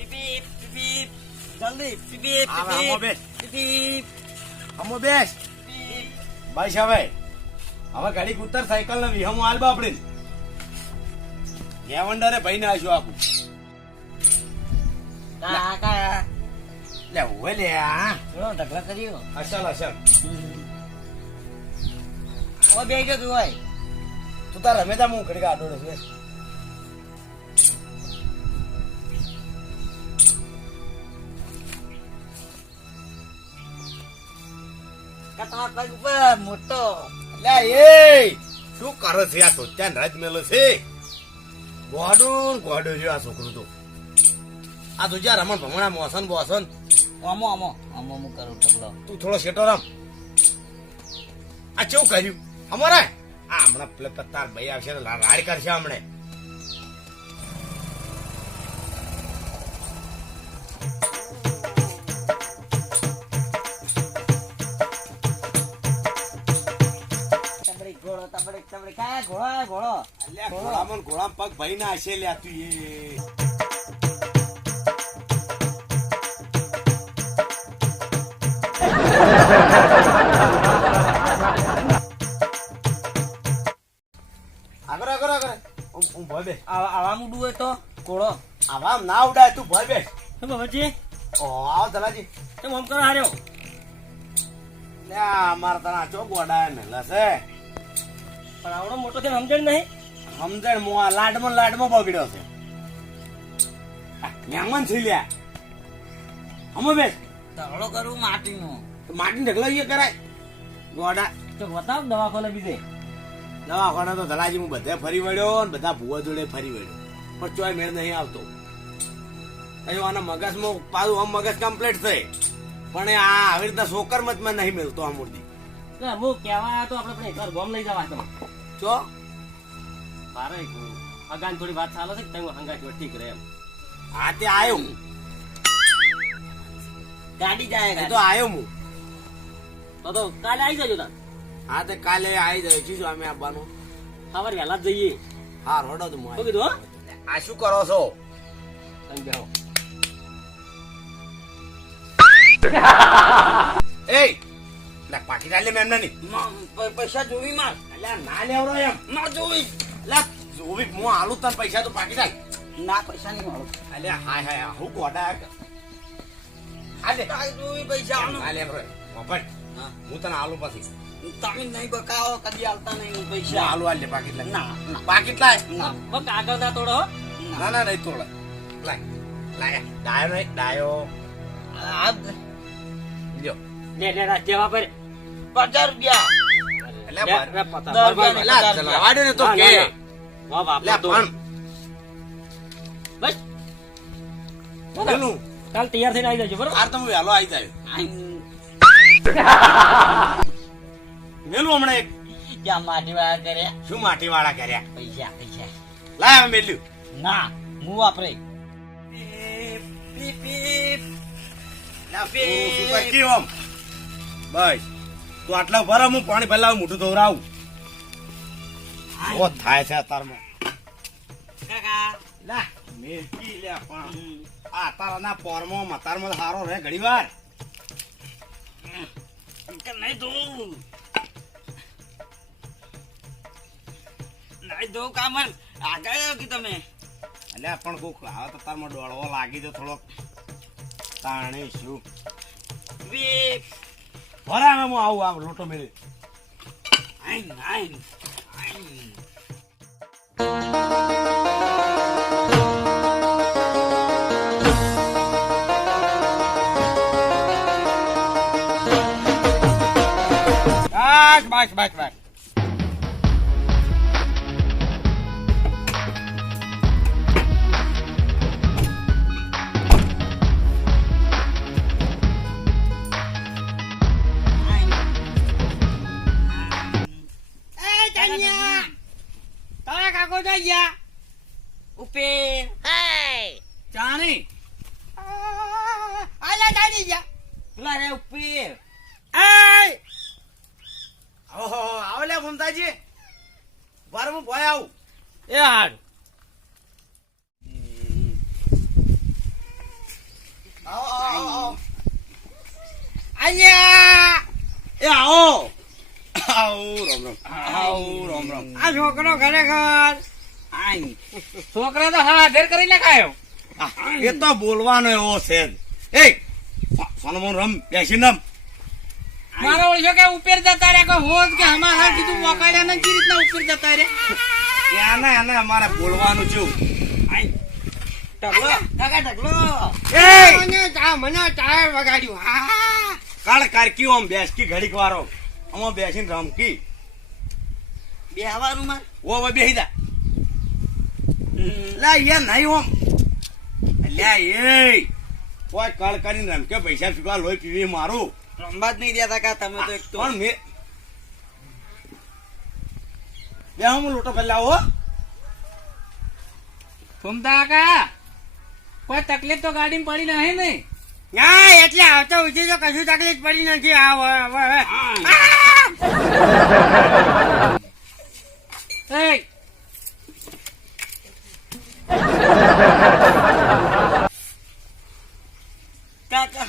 પીપીપ, પીપીપ. જલ્દી. બેસ. પીપીપ. બસ હવે. ઘડીક ઉત્તર સાયકલ ને વિહમો હાલ બાપડી. ગેવંડરે ભાઈ ને આશું આખું કાકા. લે ઓવે લે આ. ચલો ઢગલા કર્યો. અસલ અસલ ઓ બે ગયો તું હોય તું તાર રમે તા હું ઘડી આડો રહેશે કા તમારા પગ ઉપર મોટો. લે એ શું કરે છે આ તો ત્યાં રાજ મેલો છે. ગોડું ગોડું છે આ છોકરું તો. આ તો જ્યાં રમણ ભમણા મોસન બોસન. આમો આમો આમો હું કરું ટકલો તું થોડો શેટો રમ. આ કેવું કર્યું? અમારે? આ હમણાં પેલા પત્તાર ભાઈ આવશે રાડ કરશે હમણે. ઘોડો ઘોડો ઘોડામાં ઘોડામાં પગ ભાઈ ના હશે લ્યા તું એ. આગળ આગળ આગળ. ઉમ, ભય બે આવા આવા મુડું હોય તો ઘોડો આવા આમ ના ઉડાય તું ભય બે શું બાબાજી ઓ આવો દલાજી. તમે આમ કરો હાર્યો. લે અમારા તને ચો ગોડાય મેલા છે પણ આવડો મોટો છે સમજણ નહીં. સમજણ મો આ લાડમાં લાડમાં બગડ્યો છે. મહેમાન છે લ્યા. હમો બેસ. ઢગલો કરું માટીનો. તો માટી ઢગલો એ કરાય. ગોડા. તો બતાવ દવાખાને બીજે. દવાખાના તો ધલાજી હું બધે ફરી વળ્યો ને બધા ભૂવા જોડે ફરી વળ્યો. પણ ચોય મેળ નહીં આવતો. અહીં આના મગજમાં પાછું આમ મગજ કમ્પ્લીટ થઈ. પણ આ આવી રીતના સોકર મતમાં નહીં મેળતો આ મૂર્તિ. હું કહેવા તો આપણે પણ એકવાર ગોમ લઈ જવા તો. ચો મારે અગાન થોડી વાત ચાલે છે કે તમે હંગા ઠીક રહે એમ. હા તે આવ્યો ગાડી જાય તો આવ્યો હું. તો તો કાલે આવી જજો તાર. હા તે કાલે આવી જાય છું અમે આવવાનું? સવારે વહેલા જ જઈએ. હા રોડો તો હું શું કીધું હો? આ શું કરો છો? તમે બેહો. એ લે પાટી લે મેં નહીં. પૈસા જોવી માર? અલ્યા ના લેવરો એમ. ના જોવી. લે જોવી હું આલુ તાર પૈસા તો પાટી ડાલ ના પૈસા નહીં મળો. એટલે હાય હાય હું ગોડા આલે ના જોવી પૈસા ના લેવરો મફત હા. તને આલુ પછી. તમે નહીં બકાવો કદી આલતા નહીં પૈસા. આલુ આલે પાકીટ લાય. ના ના. પાકીટ લાય? ના. બસ આગળ ના તોડો. ના. ના નહીં તોડ. લાય લાય ડાયો નહીં ડાયો. આ લ્યો. લે લે રાજ જેવા પર પચાસ રૂપિયા ને ના, ના, ના. કાલ તૈયાર થઈને આવી જજો બરોબર? આર તમે વહેલો આવી જાય મેલું હમણાં એક. માટી વાળા કર્યા શું માટી વાળા કર્યા? પૈસા પૈસા. લાય મેલ્યું. ના હું વાપરે. બસ. તું આટલા ભર હું પાણી પહેલા મોઢું ધોરાવું બહુ થાય છે અત્યારમાં. કાકા. લા મેલકી લે પણ. આ તારાના પોરમાં મતારમાં હારો રહે ઘડી વાર નહીં ધોવું? નહીં કામન આગળ આવ્યો કે તમે? અલ્યા પણ કોક આવે તો તારમાં ડોળવો લાગી જો થોડોક. તાણે શું ભરા હવે હું આવું આમ લોટો મેળે આઈન આઈન આઈન. બસ બસ બસ લારે ઉપર. આય ઓહો આવો લે મમતાજી વાર હું ભોય આવું. એ હાડ આવો આવો અહીંયા! એ આવો. આવો રામ રામ. આવો રામ રામ. આ છોકરો ખરેખર. આઈ. છોકરા તો હા ધેર કરી નાખાયો એ તો બોલવાનો એવો છે એ સોનમોન રમ બેસીને રમ. મારો ઓછો કે ઉપર જતા રે કે હોત કે હમા હા કીધું વકાડ્યા ને કી રીતના ઉપર જતા રે એને એને અમારે બોલવાનું છું. ઢગલો. કાકા ઢગલો. એ! મને ચા મને ટાયર વગાડ્યું. હા કાળ કારકી ઓમ બેસકી ઘડીક વારો. આમાં બેસીને રમકી. બે હવાનું માં ઓ હવે બેહી જા. લા યાર નહીં ઓમ. એ. કોઈ કળ કરીને રમકે પૈસા ચૂકવા લોહી પીવી મારું. રમવા જ નહીં દેતા કા તમે તો એક તો. પણ મેં બે હું લોટો પેલા હો. ફૂમતા કા? કોઈ તકલીફ તો ગાડીમાં પડી નહીં નહીં? ના એટલે આવતો ઉઠી તો કશું તકલીફ પડી નથી. આ હવે- હવે કાકા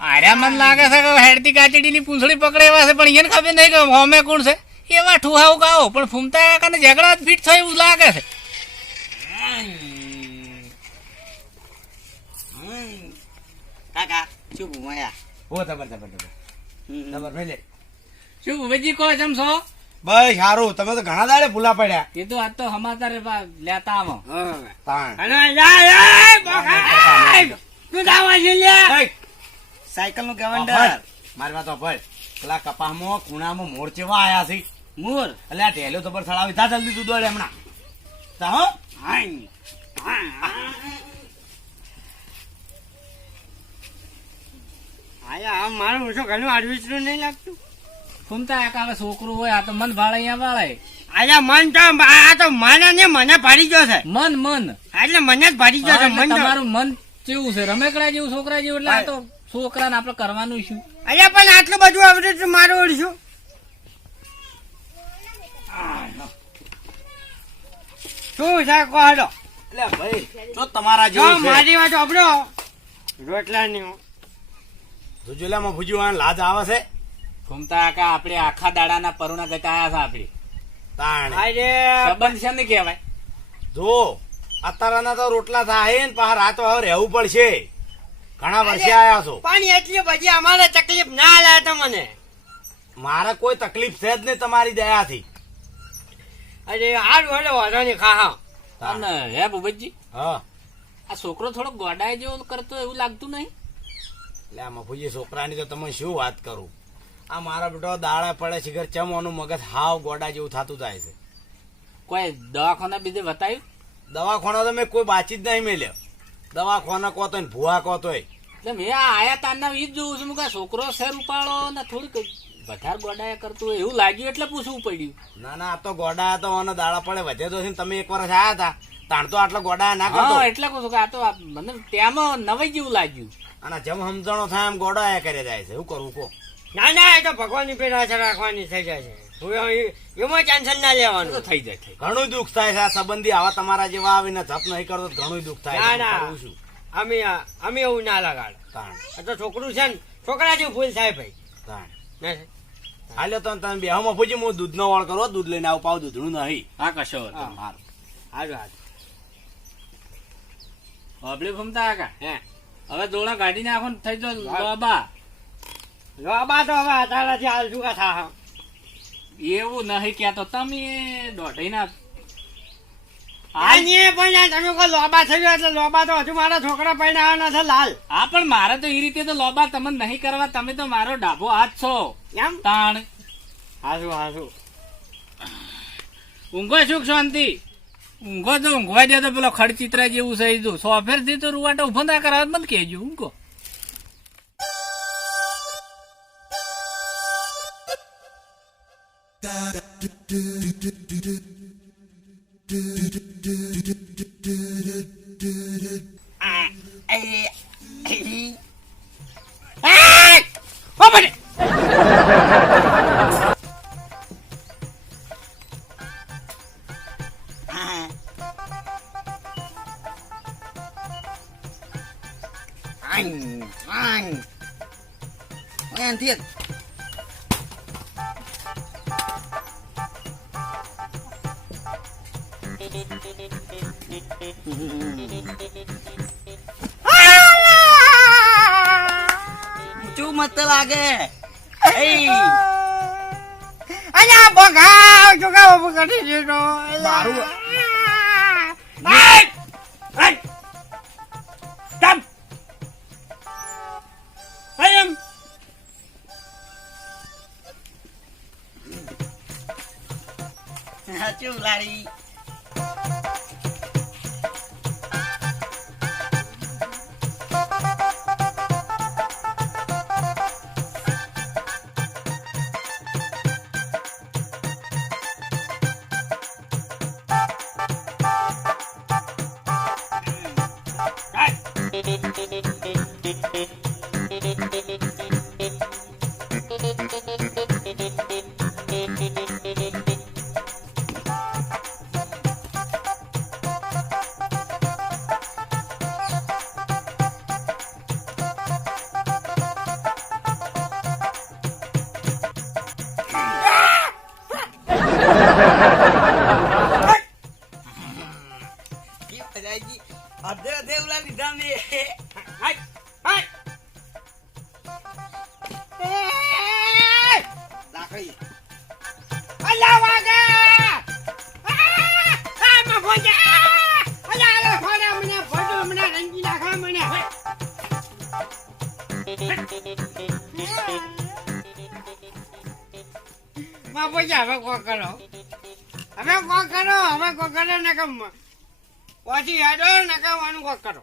આર્યા મન લાગે છે કે હેડતી કાચડી પૂંછડી પકડે એવા છે પણ એને ખબર નહીં કે હોમે કોણ છે એવા ઠુહાવ પણ ફૂમતા કાકાને ઝઘડા ફીટ થાય એવું લાગે છે કાકા શું ઘુમાયા હો તબર તબર તબર તબર મેલે શું ભૂપેજી કહો જમ છો બસ સારું તમે તો ઘણા દાડે ભૂલા પડ્યા એ તો આજ તો સમાચાર લેતા આવો તાણ અને જા, એ, બોખાય. તું દાવા છે. સાયકલનું અભય, મારી વાત ભાઈ પેલા કપામાં ખૂણામાં મોર ચેવા આયા છે? મોર? એટલે આ ઢેલો તબર ચડાવી તા જલ્દી તું દોડે હમણાં. તા હો. આયા આમ મારું ઓછું ઘણું આડવીચરું નહીં લાગતું. ફૂમતા છોકરું હોય આ તો મન ભાળે અહીંયા આયા મન તો આ તો મને ને મને ભાડી ગયો છે. મન મન. એટલે મને જ ભાડી ગયો છે મન તમારું મન કેવું છે રમેકડા જેવું છોકરા જેવું એટલે આ તો છોકરાને આપણે કરવાનું શું? અલ્યા પણ આટલું બધું આવડે તો ઓળશું? શું છે કહો એટલે ભાઈ જો તમારા જેવું છે. મારી વાત આપડો રોટલાની. સુજુલામાં ભુજ્યું લાજ આવે છે? ફૂમતા કાકા આપણે આખા દાડાના પરુણા ગતા છે આપણે. તાણ. સંબંધ છે ને કહેવાય? જો અત્યારના તો રોટલા થાય ને પાછા રાતો હવે રહેવું પડશે. ઘણા વર્ષે આયા છો. પણ એટલી બધી અમારે તકલીફ ના લાગે તમને. મારે કોઈ તકલીફ છે જ નહીં તમારી દયાથી. અરે હારું હેડો વાંધો નહીં ખા અને હે ભૂપતજી હા. આ છોકરો થોડો ગોડાય જેવો કરતો એવું લાગતું નહીં? એટલે આ મફુજી છોકરાની તો તમે શું વાત કરું? આ મારા બેટો દાડા પડે છે ઘર ચમવાનું મગજ હાવ ગોડા જેવું થતું જાય છે. કોઈ દવાખાના બીજે બતાવ્યું? દવાખાના તો મેં કોઈ બાચી જ નહીં મેલ્યો. દવાખાના કહો તો ભૂવા કહો તોય. એટલે મેં આ આયા તારના ઈ જ જોઉં છું. કે છોકરો શેર ઉપાડો ને થોડીક વધારે ગોડાયા કરતું હોય એવું લાગ્યું એટલે પૂછવું પડ્યું. ના ના આ તો ગોડા તો અને દાડા પડે. વધે તો ને તમે એક વર્ષ આયા હતા. તાણ તો આટલો ગોડા ના કરતો. એટલે કહું છું કે આ તો મને ત્યાંમાં નવાઈ જેવું લાગ્યું. અને જેમ સમજણો થાય એમ ગોડા આયા કરે જાય છે. એવું કરવું કહો. ના ના એ તો ભગવાનની પેઢા છે રાખવાની થઈ જાય છે. એમાં ટેન્શન ના તો લેવાનું થઈ જાય થઈ ઘણું દુઃખ થાય છે આ સંબંધી. આવા તમારા જેવા આવીને જપ નહીં કરતો તો ઘણું દુઃખ થાય ના છે. અમે અમે એવું ના લગાડ. તાણ. તો છોકરું છે ને છોકરા જેવું ભૂલ થાય ભાઈ. તાણ. હાલો તો તમે બેહમાં પૂછી હું દૂધનો વાળ કરો દૂધ લઈને આવું પાવ દૂધનું નહીં. હા કશો હા. હારું. હારું હારું. અબલી ફમતા કાકા હે. હવે દોડા કાઢી નાખો થઈ જો બાબા બાબા તો હવે અતારાથી હાલ શું કા થા એવું નહીં તો તમે દોઢી ના આની પણ તમે કોઈ લોબા થયો એટલે લોબા તો હજુ મારા છોકરા પહેણાવાના છે લાલ. હા પણ મારે તો એ રીતે તો લોબા તમને નહીં કરવા તમે તો મારો ડાબો હાથ છો. એમ? તાણ. હાસુ હાસુ ઊંઘો સુખ શાંતિ. ઊંઘો તો ઊંઘવા દે તો પેલો ખડચિત્રા જેવું છે જો સોફેરથી તો રૂવાટો ઊભો ના કરાવ મને કહેજો ઊંઘો. ઓ બને એનથી જ. શું મત લાગે. એય, અલ્યા બગાવ ચુકાવ કરી દીધો. મારું એમ? સાચું અડધે અડધે લીધા મેં હાય હાય. લાકડી. વાગા. આ અલ્યા મને ફોડો મને રંગી નાખા મને. મફોજા હવે કોણ કરો. હવે કોણ કરો હવે કોણ કરો ને કમ પછી હેડો ને કોક કરો.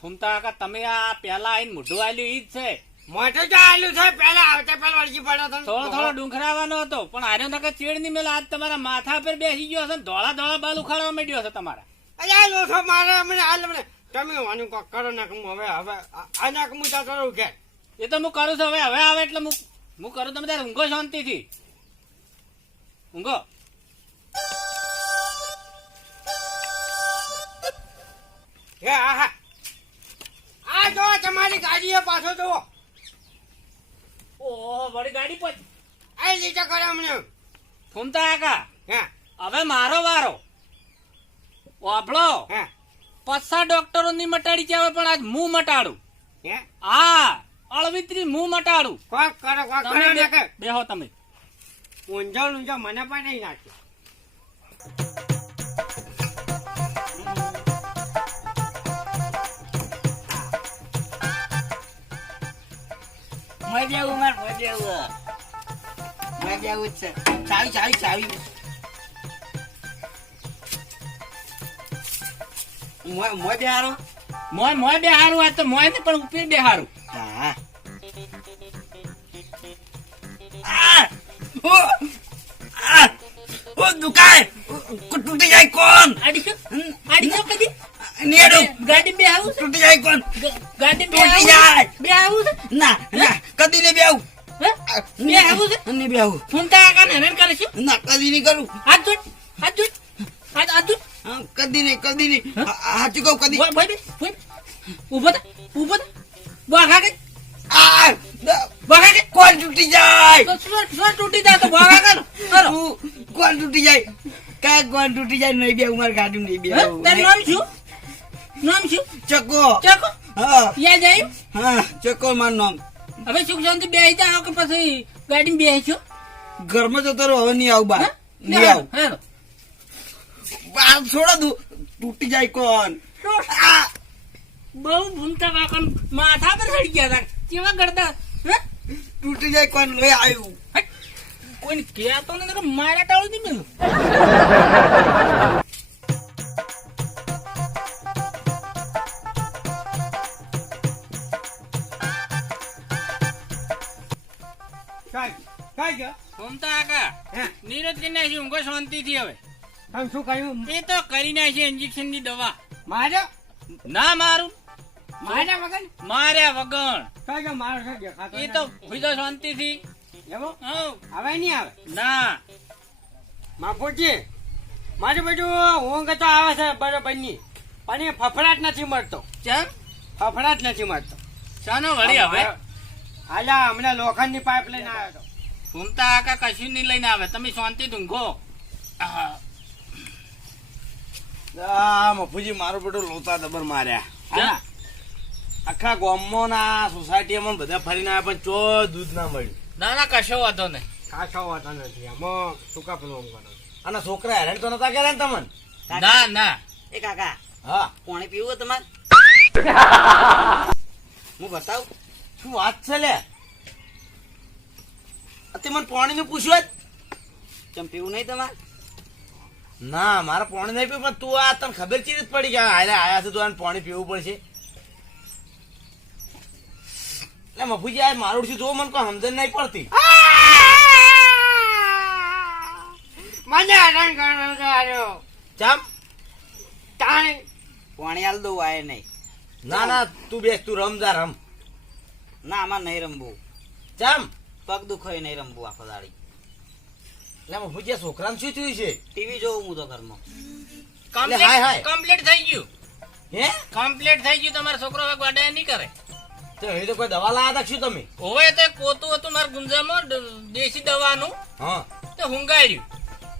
ફૂમતા કાકા તમે આ પેલા આઈને મોઢું આલ્યું ઈ જ છે. મોટો તો આલુ છે પેલા આવતે પેલા વળગી પડ્યો તો થોડો થોડો ડુંખરાવાનો હતો પણ આર્યો નકા ચેડની મેલા આજ તમારા માથા પર બેસી ગયો હશે ને ધોળા ધોળા બાલ ઉખાડવા માંડ્યો છે તમારા. અલ્યા લોથો મારે મને હાલ મને. તમે વાનું કોક કરો ને હું હવે હવે આ- નાક હું જતો રહું કે એ તો હું કરું છું હવે હવે આવે એટલે હું હું કરું તમે ત્યારે ઊંઘો શાંતિથી. ઊંઘો. હે આ હા. આ જો તમારી ગાડીએ પાછો જુઓ. ઓહો વળી ગાડી પહોંચ. આ લીધો કરે અમને. ફૂમતા કાકા હે. હવે મારો વારો. વાપડો હે. પસ્સા ડોક્ટરો ની મટાડી જાવે પણ આજ હું મટાડું. હે? આ અળવિત્રી હું મટાડું. કોક કરો કરો બેહો તમે. ઊંઝો ઊંઝો મને પણ નહીં નાખ્યો મજા આવું માર મજા આવું મજા આવું જ છે. ચાવી ચાવી ચાવી. મોય બેહારો. મોય મોય બે હારું આ તો મોય ને પણ ઉપીર બે હા. ઓ! દુકાન તૂટી જાય કોણ? આડી કદી? નેડું. ગાડી બે આવું તૂટી જાય કોણ? ગાડી બે તૂટી જાય છે? બે આવું ના ના. કદી ને? બે આવું છે? ને બેવું ફૂમતા કાકા ને હેરાન કરે છે? ના કદી કરું. હાથ જોડ હાથ જોડ હાથ હાથ જોડ કદી નહીં કદી નહીં. હા, કહું કદી. બોય બોય બે બોય બે. ઊભો થા ઊભો થા. બોગા કે આ દ- કે કોણ તૂટી જાય? તૂટી જાય તો બોગા કરો કોણ તૂટી જાય? કાંઈ કોણ તૂટી જાય નહીં બેવું મારે ગાડી નહીં? બેવું તારું નામ શું? નામ શું? ચકો. ચાકો? હા. યા જાય હા ચકો મારું નામ. હવે સુખ શાંતિ બે જાઓ કે પછી ગાડી બે છો? ઘરમાં જતો રહો હવે નહીં આવું બહાર? નહીં આવું. હેરો બહાર છોડો દઉં તૂટી જાય કોણ? બહુ ભૂમતા કાકા માથા પર ચડી ગયા હતા. કેવા હે? તૂટી જાય કોણ? લઈ આવ્યું. કોઈને કહેતો ને નકર મારા ટાળું નહીં મેલું. કાઈ કાઈ ગયો ભૂમતા આકા? નીરજ કરી નાખી ઊંઘો શાંતિથી હવે. તમે શું કહ્યું? એ તો કરી નાખી ઇન્જેક્શનની દવા. મારે ના મારું. માર્યા વગર? માર્યા વગર. કાઈ ગયો મારો એ તો શાંતિથી. એવો. હવે નહીં આવે? ના. માફોજી મારું બધું ઊંઘ તો આવે છે બરોબરની પણ એ ફફડાટ નથી મળતો ચમ? ફફડાટ નથી મળતો ચાલો વળી હવે આલા હમણાં લોખંડની પાઇપ લઈને આવ્યો હતો ઘૂમતા આકા કશું નહીં લઈને આવે. તમે શાંતિ ઢૂંઘો મફુજી મારું બેટું લોતા દબર માર્યા? આખા ગામમાં ના સોસાયટીમાં બધા ફરીને આવ્યા પણ ચો દૂધ ના મળ્યું. ના ના કશો વાંધો નહીં. કાશો વાંધો નથી. આમાં શું કા પેલું અને છોકરા હેરાન તો નતા કર્યા ને તમને? ના ના. એ કાકા હા. પાણી પીવું તમારે? હું બતાવું? શું વાત છે લે? તે મને પાણી નું પૂછ્યું જ? ચમ પીવું નહીં તમારે? ના મારે પાણી નહીં પીવું પણ તું આ તને ખબર ચીજ પડી કે હારે આયા છે તું આને પાણી પીવું પડશે? એટલે મફુજી આ મારું છું જો મને કોઈ સમજણ નહીં પડતી. મને હેરાન કરવાનો ચમ? તાણી. પાણી હાલ દઉં આય નહીં. ના ના તું બેસ તું રમજા રમ. ના આમાં નહીં રમવું. ચમ પગ દુખાય નહીં રમવું આખો દાડી. એટલે આ છોકરાને શું થયું છે? ટીવી જોઉં હું તો ઘરમાં. કમ્પ્લીટ હાય, હાય. કમ્પ્લીટ થઈ ગયું. હે? કમ્પ્લીટ થઈ ગયું તમારો છોકરો હવે ગોડાયા નહીં કરે. તો એ તો કોઈ દવા લાયા હતા શું તમે? હવે તો કોતું હતું મારા ગુંજામાં દેશી દવાનું. હા. તે હુંગાડ્યું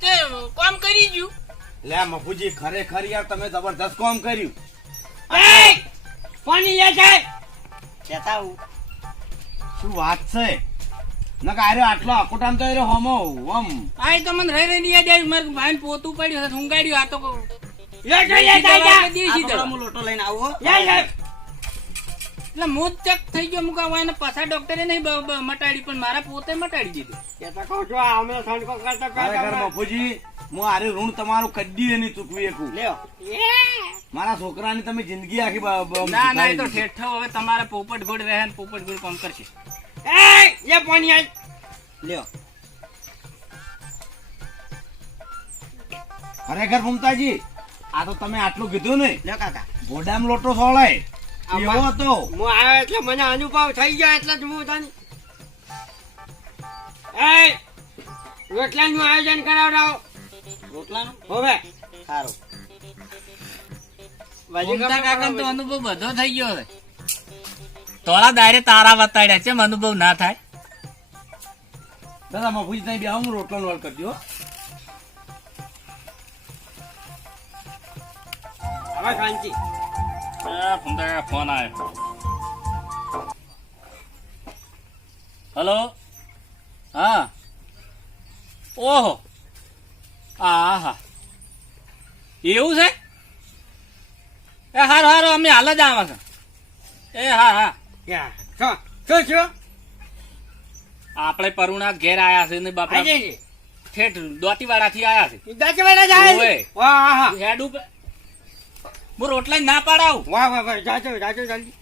તે કામ કરી ગયું. લે મફુજી ખરેખર યાર તમે જબરદસ્ત કામ કર્યું. એ! પાણી લે જાય કેતા શું વાત છે? નકા આરે આટલો અકોટામ તો આરે હોમો આમ આ તો મને રહી રહી યાદ આવ્યું મારું ભાઈને પોતું પડ્યું છે આ તો લે જાય લે દેશી જાય આ દેશી પકડો, દવા હું લોટો લઈને આવું લે લે એટલે હું ચેક થઈ ગયો મુકા એને પાછા ડોક્ટરે નહીં મટાડી પણ મારા પોતે મટાડી દીધું. એ તો કહું આ કરતો કરતો હું આરે ઋણ તમારું કદી નહીં ચૂકવી લ્યો. મારા છોકરાની તમે જિંદગી આખી ના ના એ તો સુધારી હવે તમારે પોપટ ગોળ રહે ને પોપટ ગોળ કામ કરશે. એ એ પાણી આઈ લ્યો. ખરેખર મમતાજી આ તો તમે આટલું કીધું ને. લ્યો કાકા. ગોડામ લોટો સોળાય. એવો હતો. હું આવ્યો એટલે મને અનુભવ થઈ ગયો એટલે જ હું તને એ રોટલાનું આયોજન કરાવડાવો. રોટલાનું? હવે. સારું. મમતા કાકાને તો અનુભવ બધો થઈ ગયો છે તોળા દાયરે તારા બતાડ્યા છે અનુભવ ના થાય. દાદા મફુજી તમે બે હું રોટલો વાળ કરજો હવે ફોન આવ્યો. હલો? હા. ઓહો. હા હા એવું છે? એ હારું હારું અમે હાલ જ આવા છે. એ હા હા. યા, શું શું આપણે પરુણા ઘેર આયા છે ને બાપા છે. ઠેઠ દોતીવાડા થી આયા છે. ઈ દસવાડા જાય છે? ઓવે. વાહ હા હેડ ઉપર. હું રોટલા ના પાડાવું. વાહ વાહ વાહ. જાજો જાજો જલ્દી.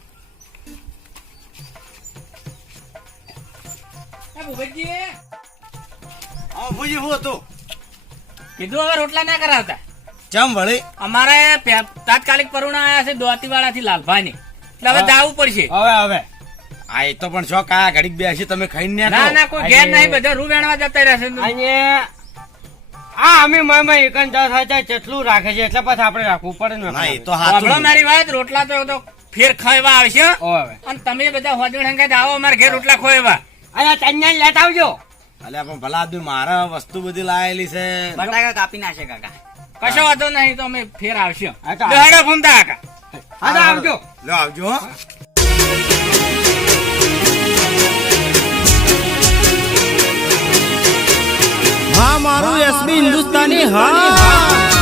એ હા ભૂજી હું હતો. કીધું હવે રોટલા ના કરાવતા. ચમ વળી. અમારે તાત્કાલિક પરુણા આવ્યા છે દોતીવાડા થી લાલભાઈ એટલે હવે જવું પડશે. હવે હવે. આ એ તો પણ શોખ આ ઘડીક બેસી તમે ખાઈને ના ના કોઈ ઘેર નહીં બધા રૂ વેણવા જતા રહેશે આ અમે મય એકન દસ હજાર જેટલું રાખે છે એટલે પછી આપણે રાખવું પડે ને. ના એ તો સાંભળો મારી વાત રોટલા તો તો ફેર ખાવા આવશે અને તમે બધા હોજણ હંગાત આવો અમારે ઘેર રોટલા ખોવા અરે તન્યા લેતા આવજો. અલ્યા પણ ભલા આદમી મારા વસ્તુ બધી લાયેલી છે. બટાકા કાપી નાખે કાકા. કશો વાંધો નહીં તો અમે ફેર આવશે. હા તો દહાડા ફૂમતા કાકા હા આવજો. લો આવજો હા. મારું એસબી હિન્દુસ્તાની હા.